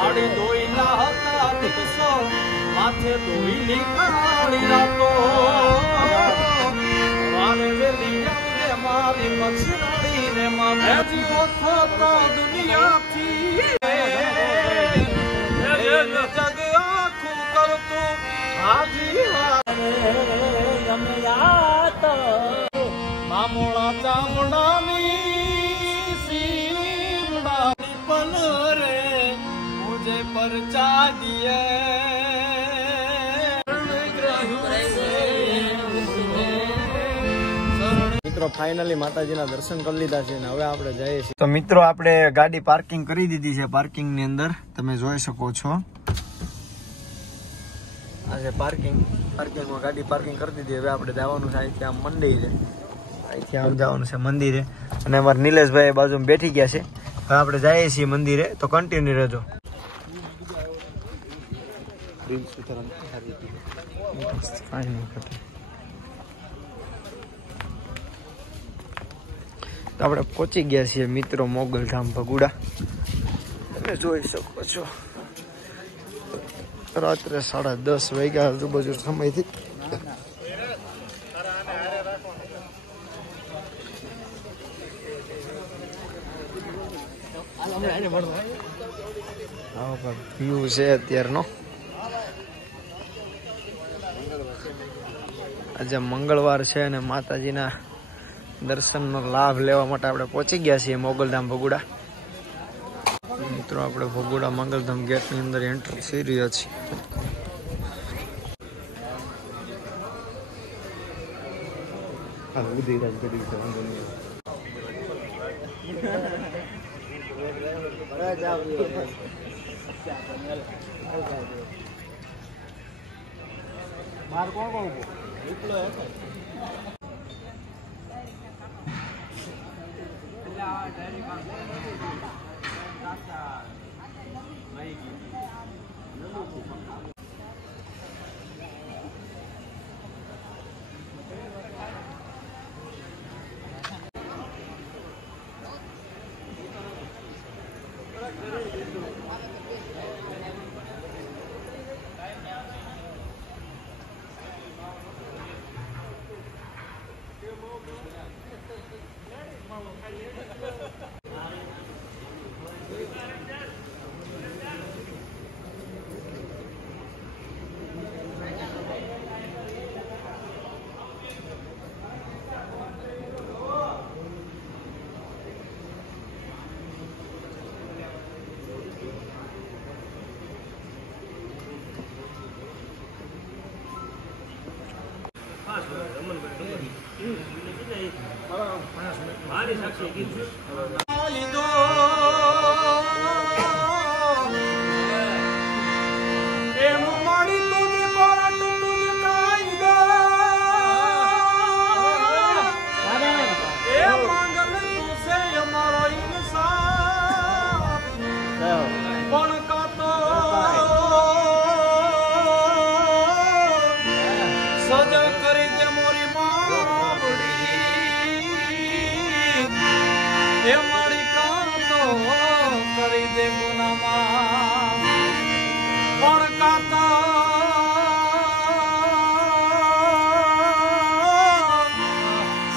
માડી દોઈલા હતા દિવસો માથે દોઈલી કાળી રાતો વારે વેલી અંગે મારી મછરાડી ને માથે જીવો થતો દુનિયાથી જગ આખું કરતું હાજી યાત મામોળા ચામડાની સીમડાની પલ રે મુझे परचा दिए મિત્રો ફાઇનલી માતાજીના દર્શન કરી લીધા છે અને હવે આપણે જઈએ છીએ. તો મિત્રો આપણે ગાડી પાર્કિંગ કરી દીધી છે. પાર્કિંગ ની અંદર તમે જોઈ શકો છો આ છે પાર્કિંગમાં ગાડી પાર્કિંગ કરી દીધી. હવે આપણે જવાનું છે અહીંથી આમ મંદિરે, અહીંથી આમ જવાનું છે મંદિરે અને અમારા નિલેશભાઈ બાજુમાં બેઠી ગયા છે. હવે આપણે જઈએ છીએ મંદિરે, તો કન્ટિન્યુ રહેજો. તો આપણે પહોંચી ગયા છીએ મિત્રો મોગલધામ ભગુડા. તમે જોઈ શકો છો રાત્રે 10:30 વાગ્યા આજુબાજુ સમયથી. વ્યૂ છે અત્યારનો. આજે મંગળવાર છે અને માતાજીના દર્શનનો લાભ લેવા માટે આપણે પહોંચી ગયા છીએ મોગલધામ ભગુડા. મિત્રો આપણે ભગુડા મંગલધામ ગેટની અંદર એન્ટર થઈ રહ્યા છીએ.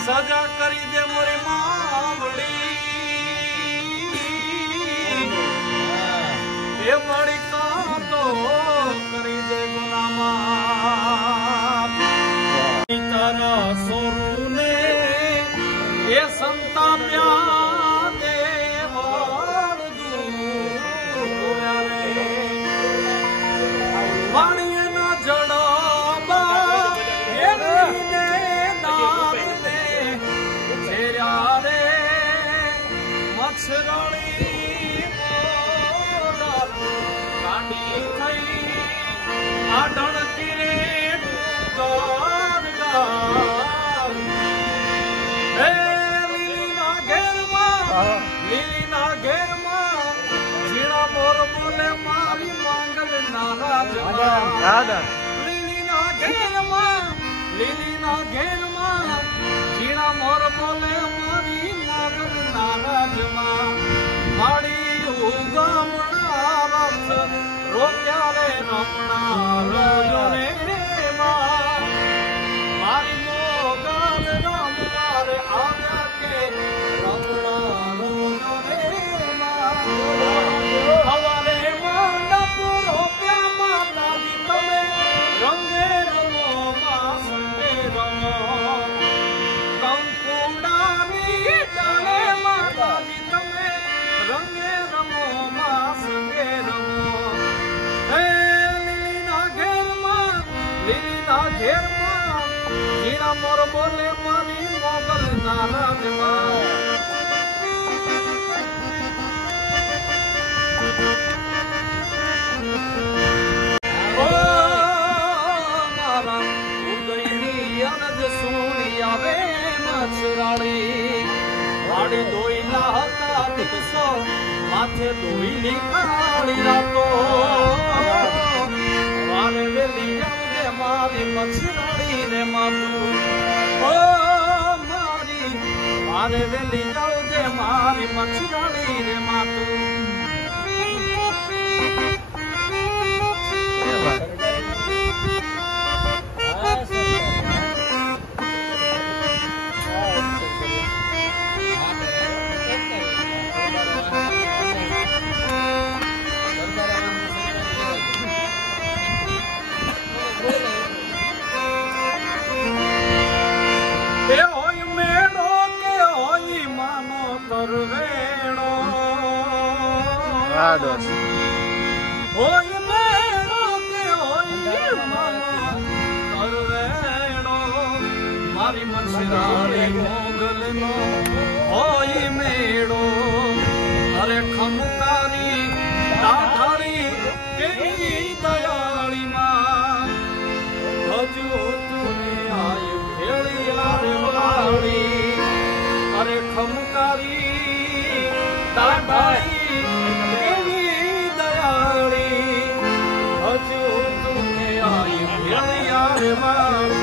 સજા કરી દે મોરી માવડી એ મારી કાતો કરી દે ગુનામાં તારા સોરુને એ સંતાપ્યા દેવળ દુનિયા રે વાણીએ ના જડબા એને મછરાળી કાંડી થઈ આ ઢળતી લીલીના ઘેરમાં ઝીણા મોર બોલે મારી માંગલ નારાજ લીલીના ઘેરમાં ઝીણા મોર બોલે મારી માંગલ નારાજમાં મારી ઉગમણા રથ मोर बोले मारी मोगल नारा देवा ओ मारा उदयनी अरज सुनी आवे मछराड़ी वाड़ी दोईला हता दिवसो माथे दोईली काली रातो वारे वेली जाऊदे मारी मछराड़ी रे मातू ओ मारी वारे वेली जाऊदे मारी मछराड़ी रे मातू मारी मछराड़ी मोगल नो होई मेड़ो अरे खमकारी दाढ़ी केरी दयाली मां हजू तुने आई भेड़ी रे वाली अरे खमकारी दाढ़ी केरी दयाली हजू तुने आई भेड़ी रे वाली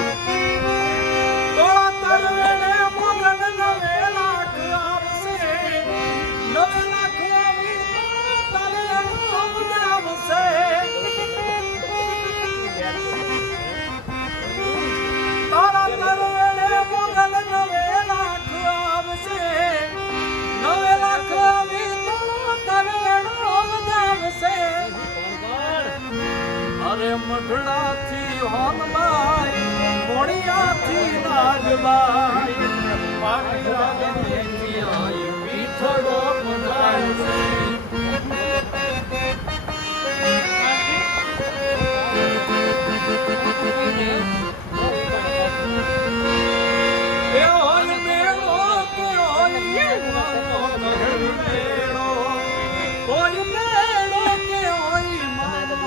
अरे मठड़ा थी होनबाई मोड़िया थी नागबाई पाटी रागनी थी आई पीछड़ो मजाए से ए ओय मेलो के ओय मानो मेलो ओय मेलो के ओय मानो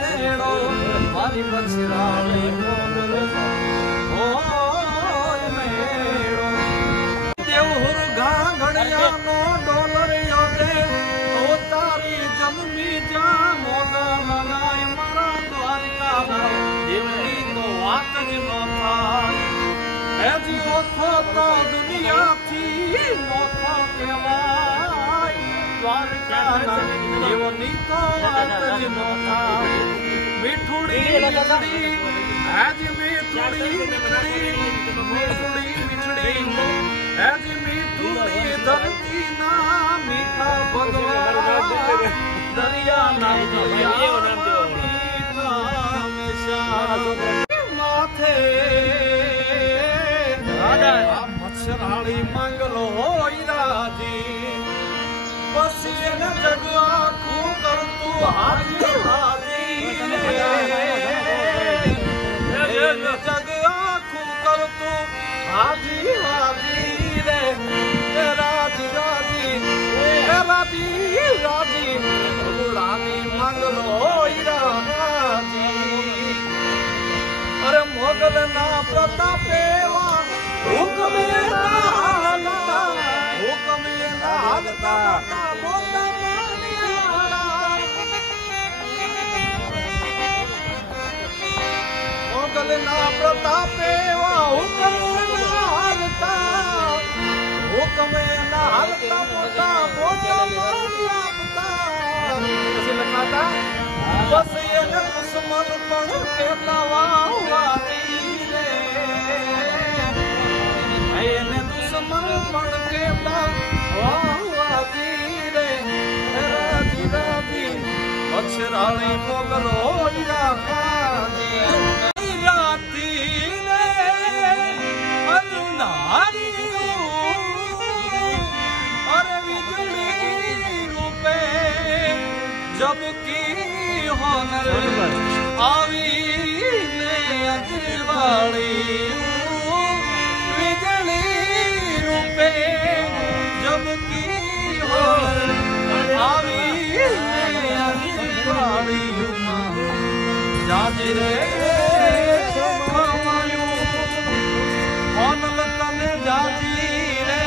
वेड़ो मारी मछराड़ी मोगल ओय मेड़ो देवहुर घाघड़िया नो डोलरियो दे ओ तारी जमनी जा मोगल लगाय मारा द्वारिका देवनी तो वात ज नो था ए जी ओथो तो दुनिया थी नोथो केवाय द्वारिका देवनी तो मिठुड़ी मिठड़ी आज मिठुड़ी मिठड़ी मिठुड़ी मिठड़ी आज मिठुड़ी धरती ना मीठा भगवान दरिया ना मीठा हमेशा माथे मछराड़ी मंगलो राजी बस ये न जगवा को कर तू हाजी हाजी रे जग आँखों कर तू हाजी हाजी रे राजी राजी राजी राजी रानी मंगलो राजी अरे मोगल ना प्रतापेवा हुक्म ना हालता हुक्म ना हालता बोलता मोगल ना प्रतापेवा हुक्म ना हालता हुक्म ना हालता मोटा मोटा मारता कैसे लगाता बस ये न दुश्मन पण के दवा हुआ रे ये न दुश्मन पण के दवा हुआ रे राजी राजी मछराड़ी मोगल होइरा राजी राती रे अरुणारी अरे बिजली रूपे जब की होनर आवी ने अंजवाड़ी बिजली रूपे जब की हो आवी अंजवाड़ी जाजी रे खमायूं ओनल तने जाजी रे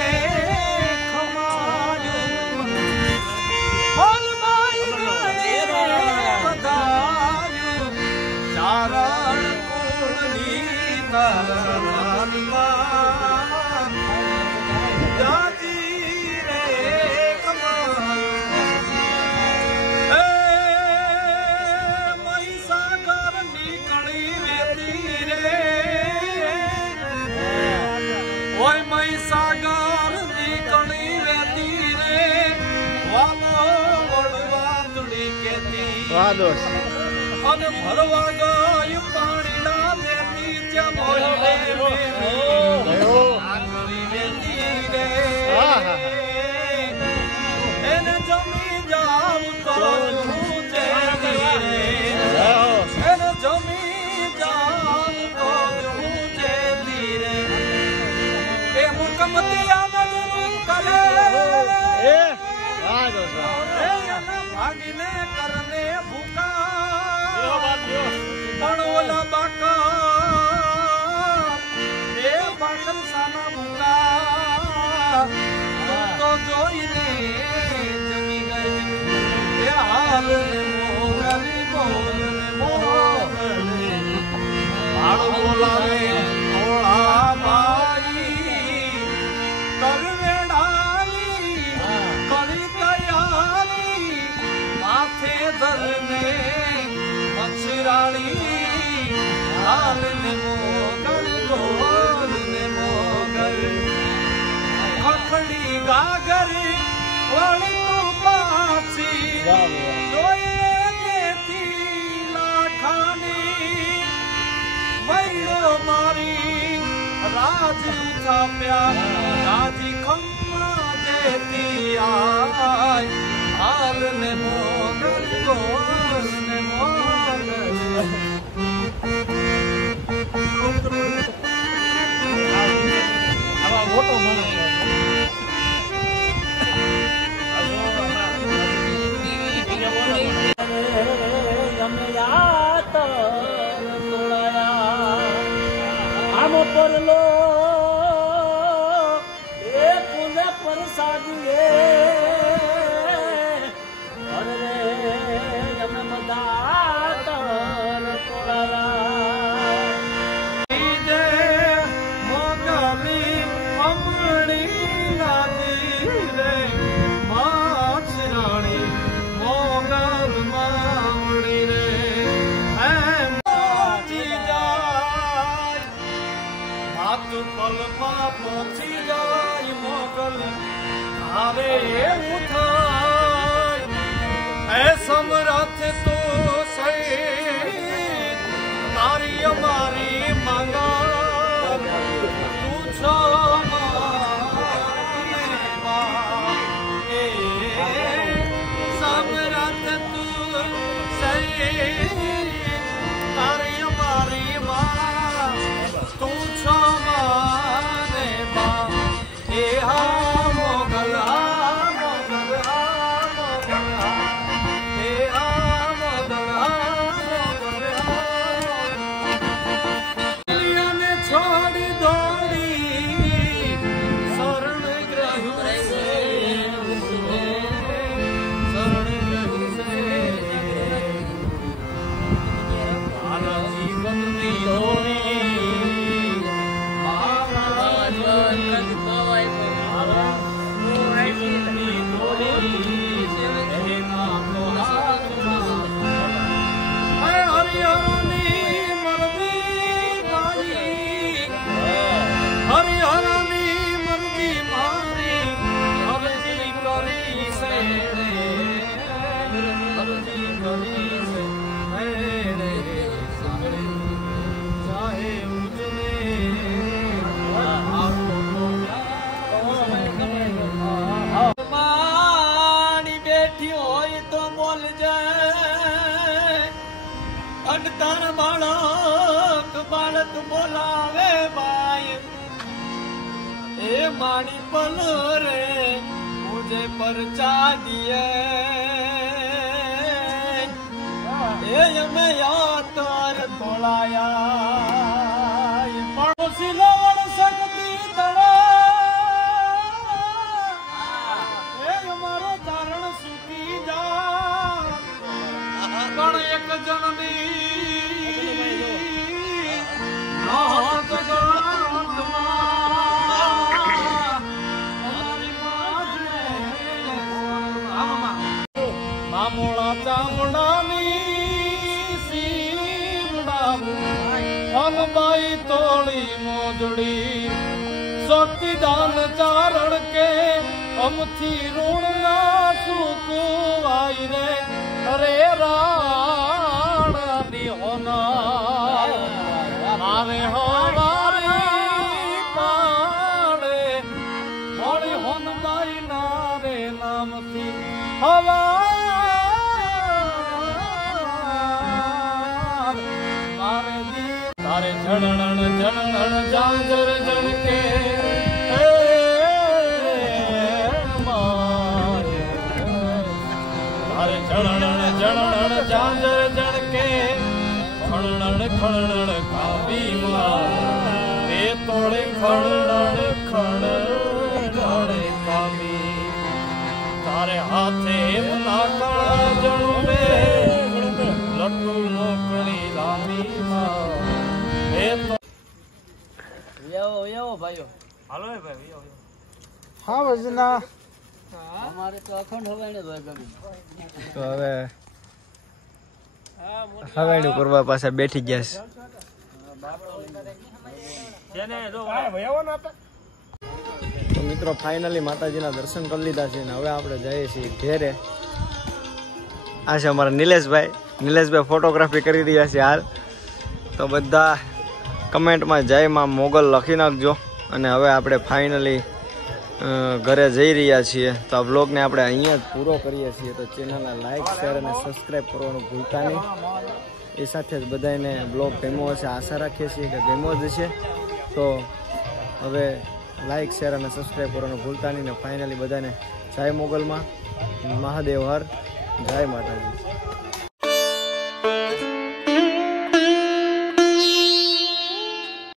खमायूं ओल माई रे बधायूं चारण कुलनी तरमानिया जाजी रे खमायूं मई सागर निकली वेती रे ओय मई सागर निकली वेती रे वालो वड़वा तुड़ी केती વાહ દોસ્ત अन भरवा गाय पानी ना देती जमोई रे आंगली वेती रे एने जमी जाऊ तो झूठे रे एने जमी जाऊ तो झूठे रे ए मुकमतिया नजरू करे વાહ દોસ્ત ए अन भागीने करने भूखा पण ओला बाका ए बाकर साना भूखा तो जोईने जमी गए ए हाल ने मोगली मोगले भाड़ बोलावे ओला बाई करवेड़ाई करी तैयारी माथे धरने मछराणी हाल ने मोगल गोल ने मोगल खखड़ी गागर वाली तू पासी जोए देती लाखानी बैलो मारी राज छाप्या राजी खम्मा देती आय हाल ने मोगल गोल ने मोगल આવા મોટો માણસ આમ પરલો એ પૂજે પ્રસાદીએ અરે જમે મદાતર તોળાયા જય મોગલી અમણી રાજી રે માછરાણી મોગલ માવડી રે એમ પહોંચી જાય હાથ પલમાં પહોંચી જાય મોગલ હારે એવું થાય એ સમરથ તો સહી તારી અમારી માંગા તું છો સમરથ તું સહી તારી અમારી માં તું છો માને બા એ હા મોગલ હા મોગલ હા મોગલ હા એ હા મોગલ હા મોગલ હા ને છોડી દોડી શરણ ગ્રહી સે શરણ ગ્રહી સે મારા જીવનની દોરી મારા જીવનની દોરી હે મારો હરિહરની મરજી મારી હરિહરની મરજી મારી અરજી કરી છે અરજી કરી છે રે ચાહે ઉજને માણી બેઠી હોય તો બોલજે અડતાર બાળક બાળક બોલાવે બાઈ એ માડી પલ રે મુજે પરચા દિએ એ અમે યાતર તોળાયા પડોશી લવણ શક્તિ તળા એ અમારો ચારણ સુકી જા પણ એક જણની મામોળા ચામડાની સીમડાવું અમબાઈ તોળી મોજડી શક્તિદાન ચારણ કે અમથી ઋણ ના ચૂકવાય રે અરે રાણી હોના મારે હોવારી પાડે મોડી હોનબાઈ ના રે નામથી હવા મારે તારે જણણ જાંજર જણકે તારે જણણ જાંજર જણકે ખણણ ખણણ કાપી માં એ તોડે ખણણ ખણણ કાપી તારે હાથે ના કળા જણું રે લટ્ટુ મોકળી લાંબી માં એ તો યો ભાઈઓ હાલો એ ભાઈ યો હા વજના અમારે તો અખંડ હવાઈને ભજન તો હવે હવાઈનું કરવા પાછા બેઠી ગયા છે તો મિત્રો ફાઇનલી માતાજીના દર્શન કરી લીધા છે ને હવે આપણે જઈએ છીએ ઘેરે. આ છે અમારા નિલેશભાઈ ફોટોગ્રાફી કરી રહ્યા છે હાલ. તો બધા કમેન્ટમાં જય માં મોગલ લખી નાખજો. અને હવે આપણે ફાઇનલી ઘરે જઈ રહ્યા છીએ. તો આ વ્લોગને આપણે અહીંયા જ પૂરો કરીએ છીએ. તો ચેનલને લાઇક શેર અને સબસ્ક્રાઈબ કરવાનું ભૂલતા નહીં. એ સાથે જ બધાને બ્લોગ ગમ્યો હશે, આશા રાખીએ છીએ કે ગમ્યો જ હશે. તો હવે લાઇક શેર અને સબસ્ક્રાઈબ કરવાનું ભૂલતા નહીં. ને ફાઇનલી બધાને જય મોગલમાં, મહાદેવ હર, જય માતાજી.